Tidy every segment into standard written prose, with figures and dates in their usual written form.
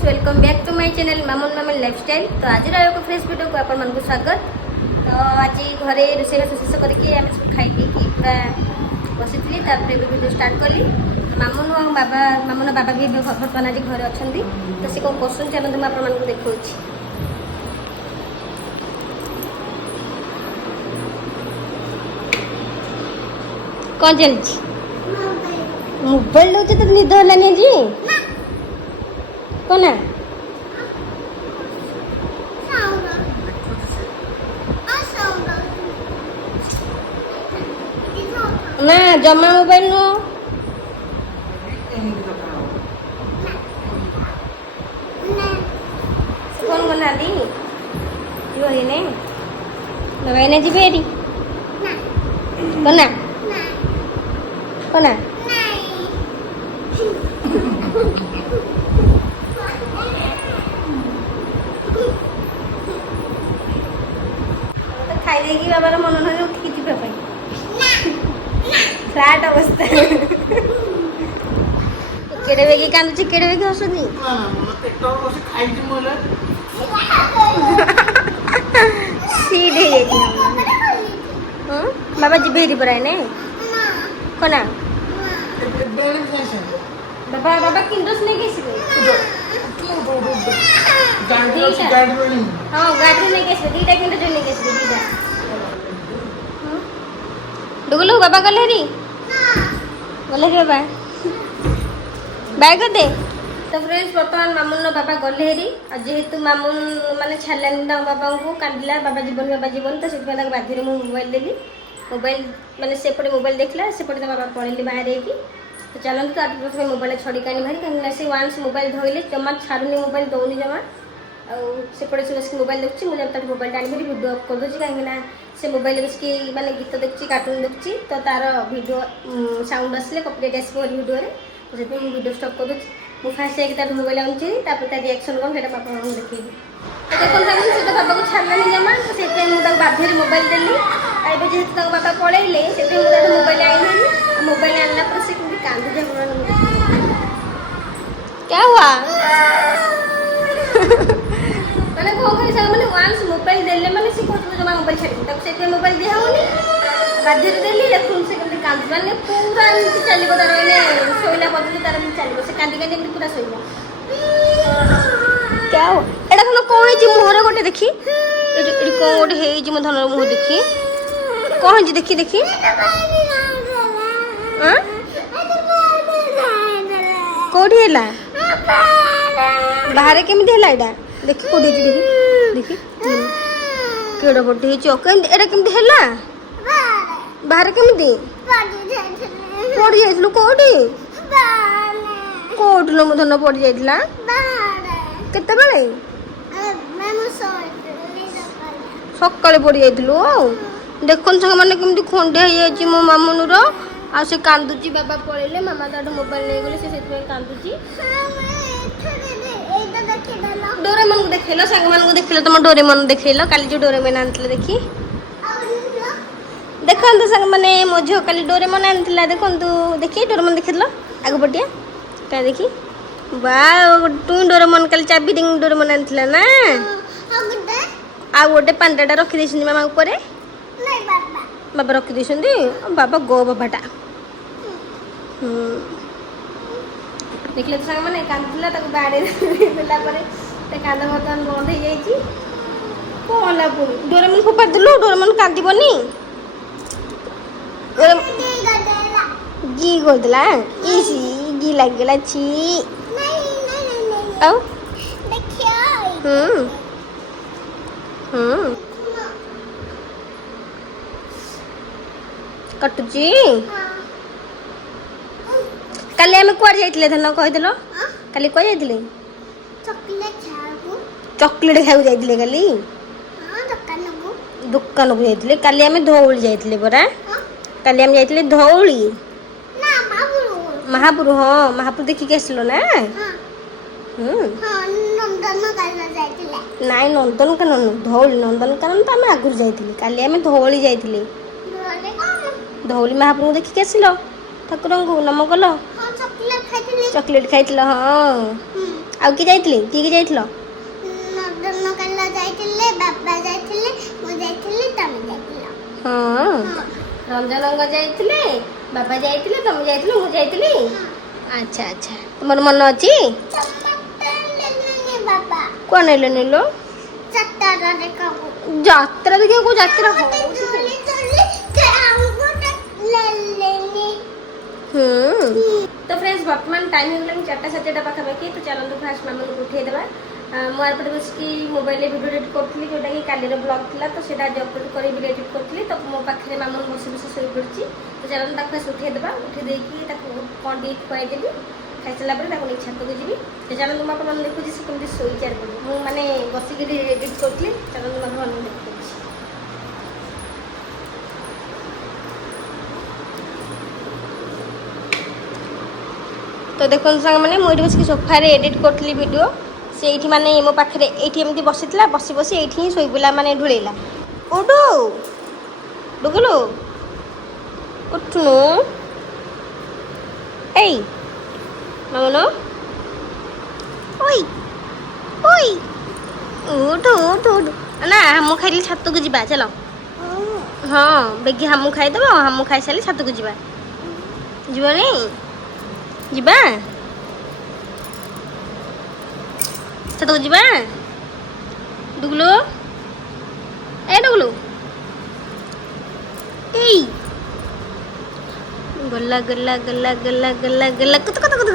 Friends welcome back to my channel Mamun Mamun lifestyle. तो आज एक फ्रेश वीडियो को आपण मन को स्वागत। तो आज घरे रोषेई शेष करके आम सब खाई पी पूरा बसी वीडियो स्टार्ट कली। मामुन बाबा भी बर्तमान आज घरे अच्छा तो सी कौन कर चलते मुझे आपको देखा कौन चलती मोबाइल दौचे तो निद है जी कौन ना जमा मोबाइल नो कौन बना दी जो है ने बाबा ने जी बेरी कौन कौन खाई देगी बाबार मन ना उठिकी जीवाई फ्लाट अवस्था केड़े बेगी कांदुची केड़े बेगी हसुनी सीड है ये बाबा जी बेरी पर आए ने कोना बाबा बाबा किंदोस नहीं कैसे हाँ गाड़ी नहीं कैसे दीटा किंदो जो नहीं कैसे दीटा डुगलू बाबा गले री गले रे बाबा बाय कर दे। तो फ्रेंड्स बर्तमान मामुन बाबा गले हेरी जेहेतु मामुन माने छाड़लानी बाबा को कांदिला बाबा जीवन तो से बाध्य मोबाइल देली मोबाइल माने सेपटे मोबाइल देखला सेपटे बाबा पड़े बाहर की तो चलते आज प्रथम मोबाइल छड़ी कानी भारी कहीं से वान्स मोबाइल धोइले जमा छाड़ूनी मोबाइल दौनी जमा आउपटे से बस मोबाइल देखुची मुझे मोबाइल आनी भारी भिडियो अप करदे कहीं से मोबाइल बस माने गीत देखुची कार्टून देखुची तो तार भिडियो साउंड आसले कॉपीराइट आसो भिडियो तो से भिडियो स्टॉप कर मुझे फास्ट जाकि तार मोबाइल आनुची तार रिएक्शन कौन से बापा देखी तो देखो से तो बाबा को छाड़लानी जमा तो से मुझे बाध्य मोबाइल देली अब जेहतु बाबा पलैले से मोबाइल आनी मोबाइल आनला पर से कांदू क्या हुआ मैंने कौन कही सब मैंने वान्स मोबाइल देले मैंने सी कहत जमा मोबाइल छाड़ी तब से मोबाइल दिया होनी बाध्य देली देखुन से केमती कांदू माने पूरा एमती चलिबो तार ने सोइला बदले तार चलिबो से कांदी कांदी एमती पूरा सोइला क्या हो एडा कोन कोइ जी मोहरे गोटे देखी एडी कोन गोटे हेई जी मो धनर मुह देखी कोन जी देखी देखी हां कोठी हैला बाहर केमिति हैला एडा देखि कोठी देखि देखि केडा बड्डे हे चोक एडा केमिति हैला बाहर केमिति पड़ी जाइलु कोठी कोठी लो मधन पड़ी जाइला केते बेले सकाळे पड़ी जाइलु देखन संग माने केमिति खंडे हे जी मो मामुनुर आ से कांदुची बाबा पळेले मामा ताडू मोबाइल नै गेले से सेतमे कांदुची डोरेमन को देखैलो संग मान को देखैलो तुम डोरेमन देखैलो काली जो डोरेमन आनतले देखी देखंतु संग माने मो झो काली डोरेमन आनतला देखंतु देखी डोरेमन देखैलो आगु पटिया का देखी वाओ टू डोरेमन काली चाबी डिंग डोरेमन आनतला ना आ गोटे पांडाटा रखि देछिन मामा ऊपर बाबा रखी देछन्ती बाबा गो बाबाटा देखले तो संग माने कांदला ताको बाडे देला परे ते कांद बर्तमान बंद हो जाइछि कोला पुनी डोरेमन फोपा दिलु डोरेमन कांदिबनी जी गोदला इसी जी लाग गेला छी औ देखियो कटुची काली आम कुआर जाइले धन कहिदेल काली कुआ जाइले चॉकलेट खाऊ जाइले काली दुकान को जाइले काली आम धौली जाइले परा काली आम जाइले धौली महापुर हाँ महापुर देखिक आसलो ना नाई नंदनकानन धौली नंदनकानन तो आम आगुरी जाइले काली आम धौली जाइले धौली महापुर को देखिक आसिल ठाकुर को नम कल चॉकलेट खाई हाँ ଆଉ କିଏ ଯାଇଥିଲେ? କିଏ ଯାଇଥିଲ? ନନ୍ଦନକାନନ ଯାଇଥିଲେ, ବାବା ଯାଇଥିଲେ, ମୁଁ ଯାଇଥିଲି, ତମେ ଯାଇଥିଲ। ହଁ ରଞ୍ଜନଙ୍କ ଯାଇଥିଲେ, ବାବା ଯାଇଥିଲେ, ତମେ ଯାଇଥିଲ, ମୁଁ ଯାଇଥିଲି। ଆଚ୍ଛା ଆଚ୍ଛା ତୁମର ମନ ଅଛି? ବାବା କୁଆ ନେଲେନି ଲୋ? ଯାତ୍ରା ଦେଖାକୁ। ଯାତ୍ରା ଦେଖିବାକୁ? କୋଉ ଯାତ୍ରା ହଉଛି? ତ फ्रेंड्स ବର୍ତ୍ତମାନ ଟାଇମ୍ ହେଇଗଲାଣି 4ଟା 4:30 ପାଖାପାଖି। ତ ଚାଲନ୍ତୁ ଫାଷ୍ଟ ମାମୁଙ୍କୁ ଉଠେଇଦେବା। ମୁଁ ଏପଟେ ବସିକି ମୋବାଇଲରେ ଭିଡ଼ିଓ ଏଡ଼ିଟ୍ କରୁଥିଲି, ଯେଉଁଟାକି କାଲିର ବ୍ଲଗ୍ ଥିଲା। ତ ସେଇଟା ଆଜି ଅପଲୋଡ଼ କରିକି ଏଡ଼ିଟ୍ କରୁଥିଲି। ତ ମୋ ପାଖରେ ମାମୁନ ବସି ବସି ଶୋଇପଡ଼ିଛି। ତ ଚାଲନ୍ତୁ ତାକୁ ଫାଷ୍ଟ ଉଠେଇଦେବା। ଉଠେଇ ଦେଇକି ତାକୁ କ'ଣ ଟିକେ ଖୁଆଇଦେବି। ଖାଇସାରିଲା ପରେ ତାକୁ ନେଇ ଛାତକୁ ଯିବି। ତ ଚାଲନ୍ତୁ ମୁଁ ଆପଣମାନଙ୍କୁ ଦେଖୁଛି ସେ କେମିତି ଶୋଇଛି। ମୁଁ ମାନେ ବସିକି ଏଡ଼ିଟ୍ କରୁଥିଲି। ଚାଲନ୍ତୁ ମୁଁ ଆପଣମାନଙ୍କୁ ଦେଖୁଛି। तो देखो सांग मैंने मुझे बस सोफारे एडिट करी वीडियो से माने मो पाखे ये बसी बसी बसी ये ही शोला माने ढुलैला उठू डुगुलु उठनु ए मामन ओई ओई उठ उठ उठ ना हम खाइली छत को जीवा चलो हाँ बेगी हम खाईदेव हम खाई सारे छत को जीवा जीवनी जीवा छत को जीवा डुगलु ए डुगलु ए गला गला गला गला गला गला कत कत कत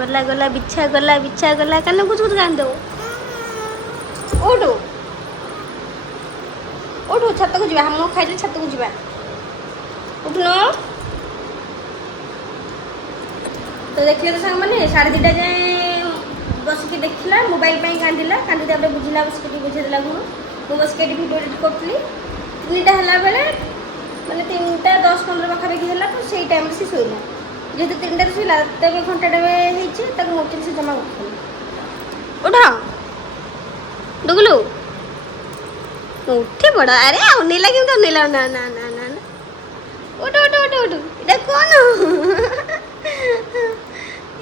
गला गला बिछा गला कान कुछ कुछ गान दो ओठो ओठो छत को जीवा हम खाइले छत को जीवा उठनो तो देखिए तो सांग मैंने 2:30 जाए बसिक देखला मोबाइल पे कांदिला कांदी तापर बुझिला बसिक बुझेदेला मु बसिक वीडियो एडिट करतली 3टा हला बेले माने 3टा 10-15 पाखापाखि है तो से टाइम से शोला जेहेतु 3टा शोला तक घंटाटे होती मोटे से जमा उठा डुगलु उठे बड़ा अरे अनेला कि अनेला ना ना ना ना उठ उठ उठ उठ इधर कौन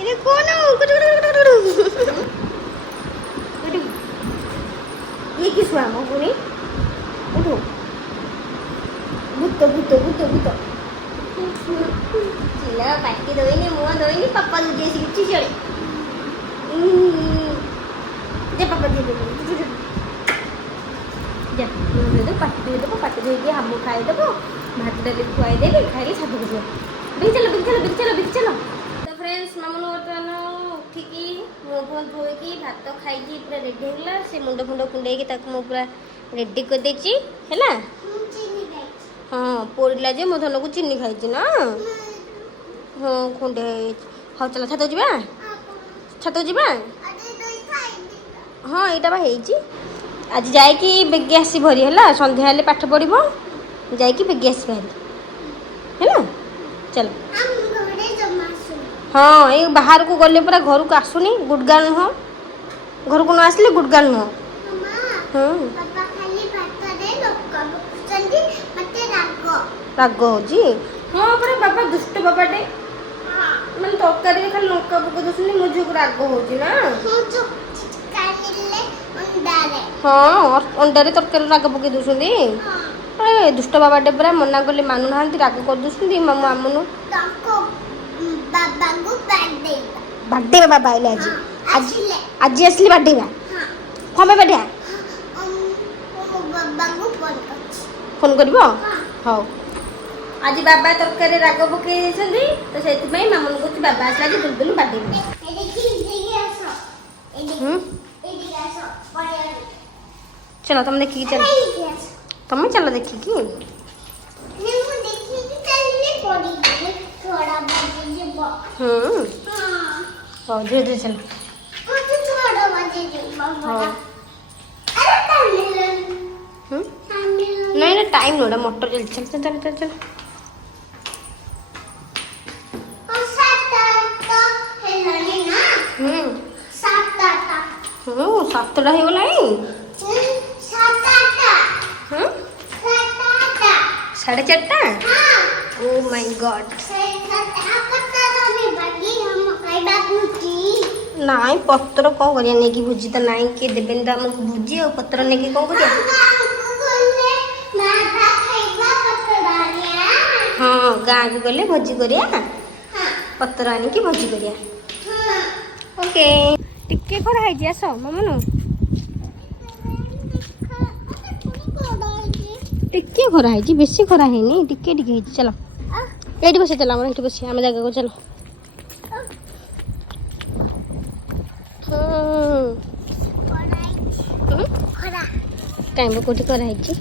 इधर कौन ये किस हुआ मगुनी उठो भूत भूत भूत भूत चिल्ला पाटी दोइनी मुआ दोइनी पापा तुझे सिक्ची चले जे पापा दे दे जा दे दो पाटी दे के हम खाई देबो भात डाली खुआई देबी खाइले छात को जीवा बिक चलो तो फ्रेंड्स मामन बर्तमान उठिकी मुँह फुह धोईकी भात खाई पूरा रेडी होगा से मुंड फुंड कुंडे ताको पूरा रेडी कर देची हैला हाँ पोड़ला जे मो धन को चीनी खाई ना हाँ खुंडे हाँ चलो छात को जीवा हाँ यहाँ बा आज जाइकी बेगे आसी भरी है संध्या हेले पाठ पढ़ो जाइकी बेगे आस भारी है चलो हाँ ये बाहर को गले पूरा घर को आसुनी गुडगा नुह घर को न आसले गुडगा नुह हाँ राग हो हाँ पर बाबा दुष्ट बाबाटे मैंने तरकारी खाली लंका पक दूसरी मुझे राग हो हाँ अंडारे तरकारी राग पकई दूसरी दुष्ट बाबाटे पूरा मना कले मानु ना राग कर दूसरी मामुनु बर्थडे बाबा आइले आज आज आसली बर्थडे कम बर्थडे फोन कर हाँ आज बाबा तरकारी राग पकई तो से मामन को बाबा आसला दुलदुल बर्थडे चलो तुम देखिए चलो तुम चलो देखिए धीरे धीरे चलो नहीं ना टाइम नोड़ा मोटर जल्दी चल चल चल चल चल सातटा हो गला 4:30 ओ माय गॉड ଖାଇବା ଭୁଜି ନାଇଁ ପତ୍ର କ'ଣ କରିବା ନେଇକି ଭୋଜି ତ ନାଇଁ କିଏ ଦେବେନି ତ ଆମକୁ ଭୋଜି ଆଉ ପତ୍ର ନେଇକି କ'ଣ କରିବା ହଁ ଗାଁକୁ ଗଲେ ଭୋଜି କରିବା ପତ୍ର ଆଣିକି ଭୋଜି କରିବା ଓକେ ଟିକେ ଖରା ହେଇଛି ଆସ ମାମୁନୁ ଟିକେ ଖରା ହେଇଛି ବେଶୀ ଖରା ହେଇନି ଟିକେ ଟିକେ ହେଇଛି ଚାଲ ଏଇଠି ବସି ଚାଲ ଆମର ଏଇଠି ବସି ଆମ ଜାଗାକୁ ଚାଲ କାଇଁ କୋଉଠି ଖରା ହେଇଛି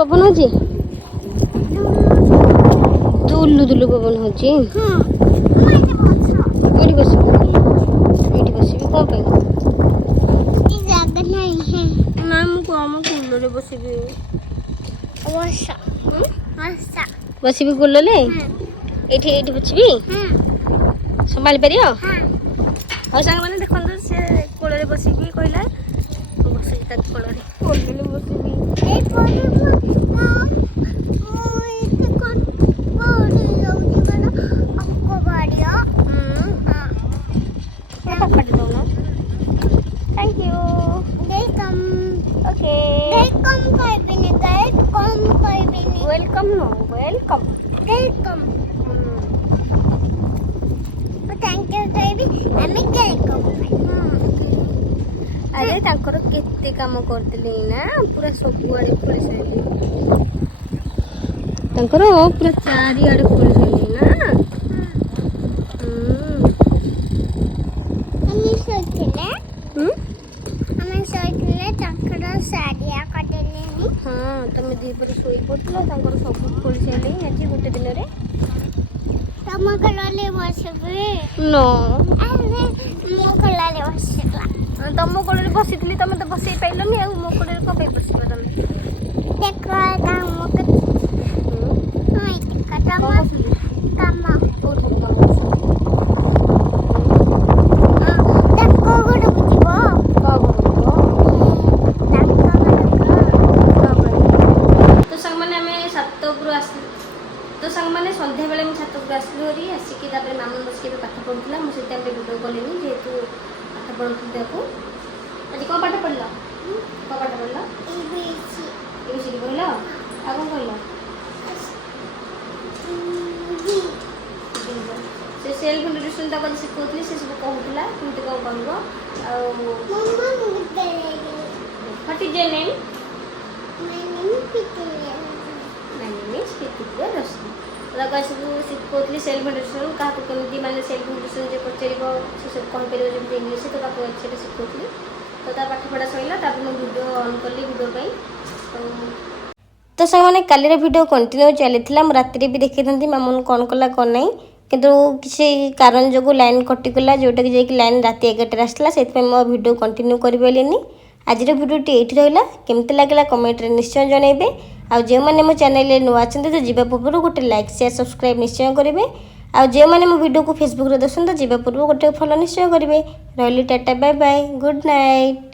ପବନ ହଉଛି ଦୁଲୁ ଦୁଲୁ ପବନ ହଉଛି ଏଇଠି ବସିବି ଏଇଠି ବସିବି କ'ଣ ପାଇଁ ନା ମୁଁ କମ କୁଲରେ ବସିବି ବସିବି କୁଲରେ ଏଇଠି ଏଇଠି ବସିବି ସମ୍ଭାଳି ପାରିବ ହଉ ସାଙ୍ଗମାନେ ଦେଖନ୍ତୁ ସେ କୋଳରେ ବସିବି କହିଲା ବସିବି ତା କୋଳରେ କୋଳରେ ବସିବି Thank you. Okay. Welcome no. Welcome. अरे तांकर केते काम करतले ना पूरा सबुआडे खोली साइले तांकर पूरा चारि आडे खोली साइले ना हाँ तुम दीपर शोई पड़ल सब खोली सारे आज गोटे दिन तुम कोल बसी तुम तो बसई पाइलनि मो कोल कम बस तो सांग मैंने सन्ध्या बेले मुझे छात उपरे आसलु हरी आसिकी मामू बस पाठ पढ़ुला मुझे टाइम भिडियो कलेनी जेहेतु पाठ पढ़ुती आज कौन पाठ पढ़ल कौन पाठ पढ़ल एबीसी कहल आ कौन कहल से सेल्फ इंट्रोडक्शन तक शिखुली से सब कहूला केमती कौन कहब व्हाट इज योर नेम सब शिखुली सेल्फ इंट्रोडक्शन क्या कमी मानते सेल्फ इंट्रोडक्शन जो पचार से सब कहीपर जब इंग्लीश तो शिखुली तो पाठपढ़ा सरला मुझे भिडियो अन कली भिडियो तो सामने काली भिडियो कंटिन्यू चली राति भी देखी था मामू कौन कला कौन ना किंतु किसी कारण जो लाइन कटिगला जोटा कि लाइन रात 11 आसला से मो भिडियो कंटिन्यू कर पारे आज भिडियोटी ये रहा केमती लगे कमेंट निश्चय जनइबे आउ जो मैंने मो चैनल नुआ तो जीवा पूर्व गोटे लाइक शेयर सब्सक्राइब निश्चय करेंगे आउ जो मैंने मो वीडियो को फेसबुक देखते तो जीवा पूर्व गोटे फॉलो निश्चय करेंगे रही tata bye bye good night.